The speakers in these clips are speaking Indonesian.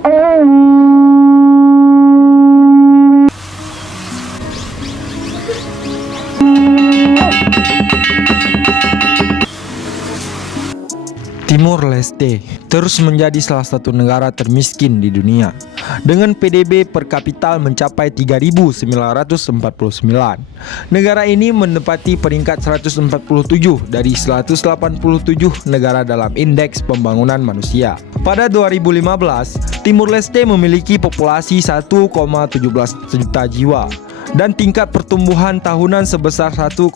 Timor Leste terus menjadi salah satu negara termiskin di dunia dengan PDB per kapita mencapai 3.949. Negara ini menempati peringkat 147 dari 187 negara dalam indeks pembangunan manusia. Pada 2015, Timor Leste memiliki populasi 1,17 juta jiwa dan tingkat pertumbuhan tahunan sebesar 1,8%.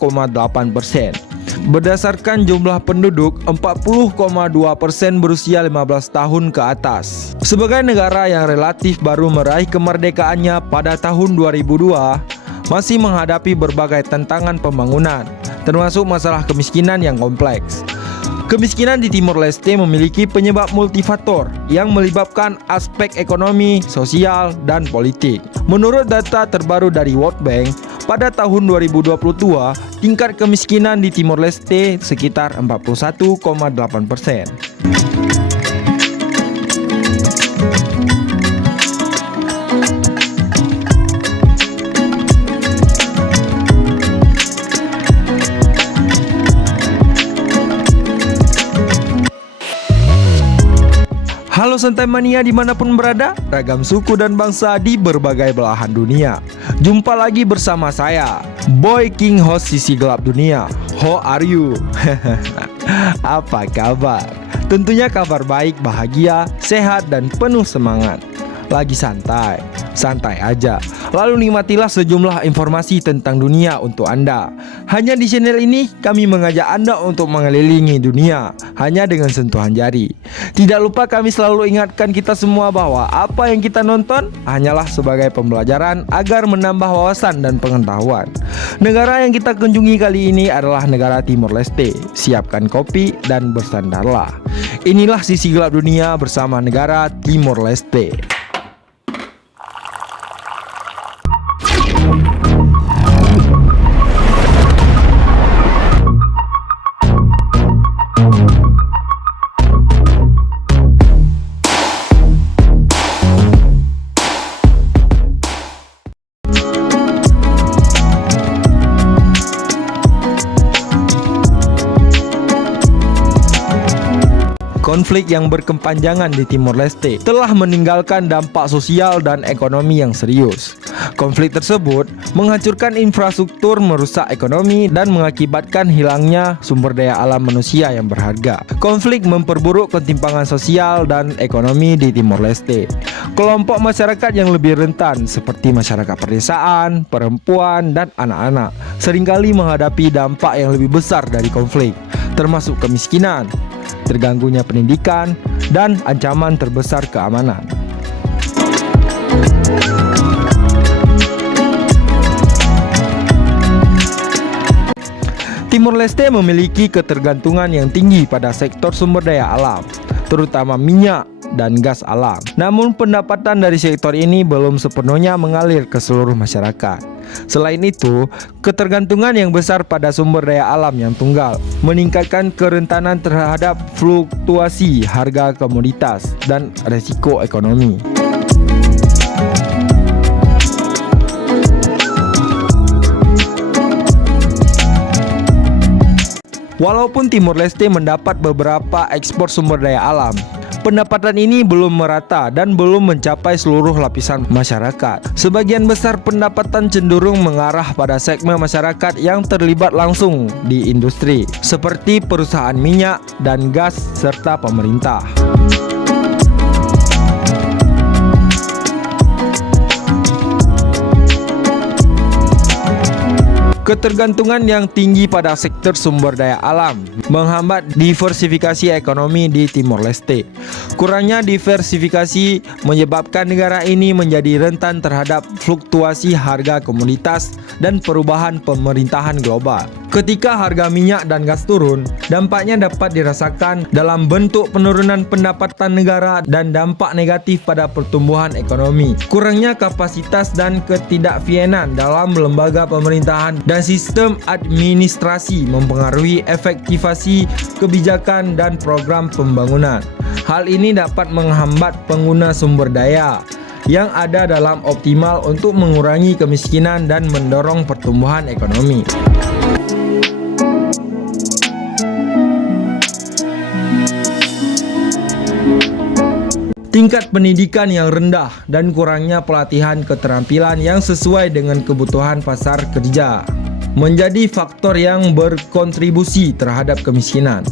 Berdasarkan jumlah penduduk, 40,2% berusia 15 tahun ke atas. Sebagai negara yang relatif baru meraih kemerdekaannya pada tahun 2002, masih menghadapi berbagai tantangan pembangunan, termasuk masalah kemiskinan yang kompleks. Kemiskinan di Timor Leste memiliki penyebab multifaktor yang melibatkan aspek ekonomi, sosial, dan politik. Menurut data terbaru dari World Bank, pada tahun 2022, tingkat kemiskinan di Timor Leste sekitar 41,8%. Halo Santai Mania dimanapun berada, ragam suku dan bangsa di berbagai belahan dunia. Jumpa lagi bersama saya, Boy King host Sisi Gelap Dunia. How are you? Apa kabar? Tentunya kabar baik, bahagia, sehat, dan penuh semangat. Lagi santai, santai aja. Lalu nikmatilah sejumlah informasi tentang dunia untuk Anda. Hanya di channel ini kami mengajak Anda untuk mengelilingi dunia hanya dengan sentuhan jari. Tidak lupa kami selalu ingatkan kita semua bahwa apa yang kita nonton hanyalah sebagai pembelajaran agar menambah wawasan dan pengetahuan. Negara yang kita kunjungi kali ini adalah negara Timor Leste. Siapkan kopi dan bersandarlah. Inilah Sisi Gelap Dunia bersama negara Timor Leste. Konflik yang berkepanjangan di Timor Leste telah meninggalkan dampak sosial dan ekonomi yang serius. Konflik tersebut menghancurkan infrastruktur, merusak ekonomi, dan mengakibatkan hilangnya sumber daya alam manusia yang berharga. Konflik memperburuk ketimpangan sosial dan ekonomi di Timor Leste. Kelompok masyarakat yang lebih rentan seperti masyarakat pedesaan, perempuan, dan anak-anak seringkali menghadapi dampak yang lebih besar dari konflik, termasuk kemiskinan, terganggunya pendidikan, dan ancaman terbesar keamanan. Timor Leste memiliki ketergantungan yang tinggi pada sektor sumber daya alam, terutama minyak dan gas alam. Namun pendapatan dari sektor ini belum sepenuhnya mengalir ke seluruh masyarakat. Selain itu, ketergantungan yang besar pada sumber daya alam yang tunggal meningkatkan kerentanan terhadap fluktuasi harga komoditas dan resiko ekonomi. Walaupun Timor Leste mendapat beberapa ekspor sumber daya alam, pendapatan ini belum merata dan belum mencapai seluruh lapisan masyarakat. Sebagian besar pendapatan cenderung mengarah pada segmen masyarakat yang terlibat langsung di industri, seperti perusahaan minyak dan gas serta pemerintah. Ketergantungan yang tinggi pada sektor sumber daya alam menghambat diversifikasi ekonomi di Timor Leste. Kurangnya diversifikasi menyebabkan negara ini menjadi rentan terhadap fluktuasi harga komoditas dan perubahan pemerintahan global. Ketika harga minyak dan gas turun, dampaknya dapat dirasakan dalam bentuk penurunan pendapatan negara dan dampak negatif pada pertumbuhan ekonomi. Kurangnya kapasitas dan ketidakfienan dalam lembaga pemerintahan dan sistem administrasi mempengaruhi efektivasi kebijakan dan program pembangunan. Hal ini dapat menghambat pengguna sumber daya yang ada dalam optimal untuk mengurangi kemiskinan dan mendorong pertumbuhan ekonomi. Tingkat pendidikan yang rendah dan kurangnya pelatihan keterampilan yang sesuai dengan kebutuhan pasar kerja menjadi faktor yang berkontribusi terhadap kemiskinan.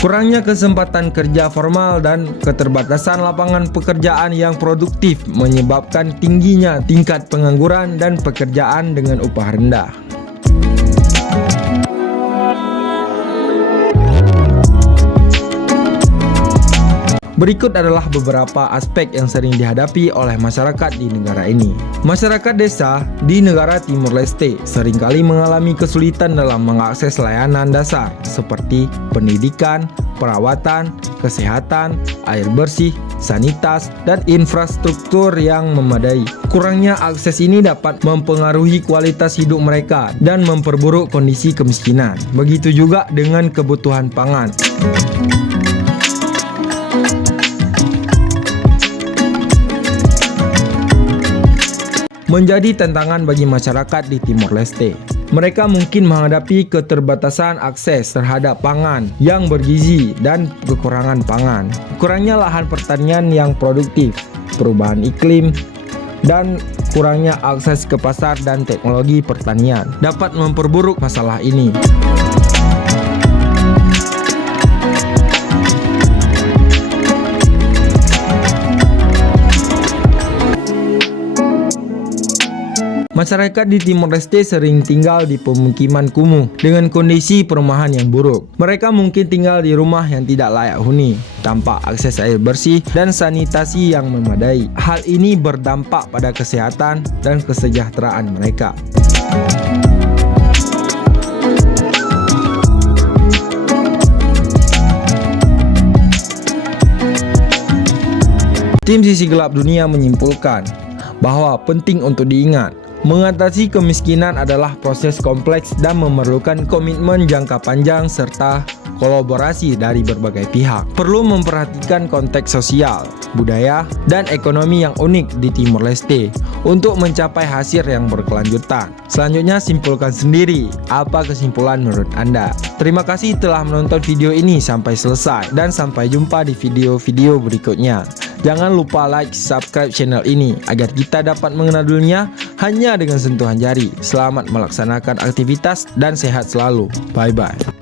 Kurangnya kesempatan kerja formal dan keterbatasan lapangan pekerjaan yang produktif menyebabkan tingginya tingkat pengangguran dan pekerjaan dengan upah rendah. Berikut adalah beberapa aspek yang sering dihadapi oleh masyarakat di negara ini. Masyarakat desa di negara Timur Leste seringkali mengalami kesulitan dalam mengakses layanan dasar seperti pendidikan, perawatan, kesehatan, air bersih, sanitas, dan infrastruktur yang memadai. Kurangnya akses ini dapat mempengaruhi kualitas hidup mereka dan memperburuk kondisi kemiskinan. Begitu juga dengan kebutuhan pangan. Menjadi tantangan bagi masyarakat di Timor Leste. Mereka mungkin menghadapi keterbatasan akses terhadap pangan yang bergizi dan kekurangan pangan, kurangnya lahan pertanian yang produktif, perubahan iklim, dan kurangnya akses ke pasar dan teknologi pertanian dapat memperburuk masalah ini. Masyarakat di Timor Leste sering tinggal di pemukiman kumuh dengan kondisi perumahan yang buruk. Mereka mungkin tinggal di rumah yang tidak layak huni, tanpa akses air bersih dan sanitasi yang memadai. Hal ini berdampak pada kesehatan dan kesejahteraan mereka. Tim Sisi Gelap Dunia menyimpulkan bahwa penting untuk diingat, mengatasi kemiskinan adalah proses kompleks dan memerlukan komitmen jangka panjang serta kolaborasi dari berbagai pihak. Perlu memperhatikan konteks sosial, budaya, dan ekonomi yang unik di Timor Leste untuk mencapai hasil yang berkelanjutan. Selanjutnya, simpulkan sendiri apa kesimpulan menurut Anda. Terima kasih telah menonton video ini sampai selesai dan sampai jumpa di video-video berikutnya. Jangan lupa like, subscribe channel ini agar kita dapat mengenal dunia hanya dengan sentuhan jari. Selamat melaksanakan aktivitas dan sehat selalu. Bye-bye.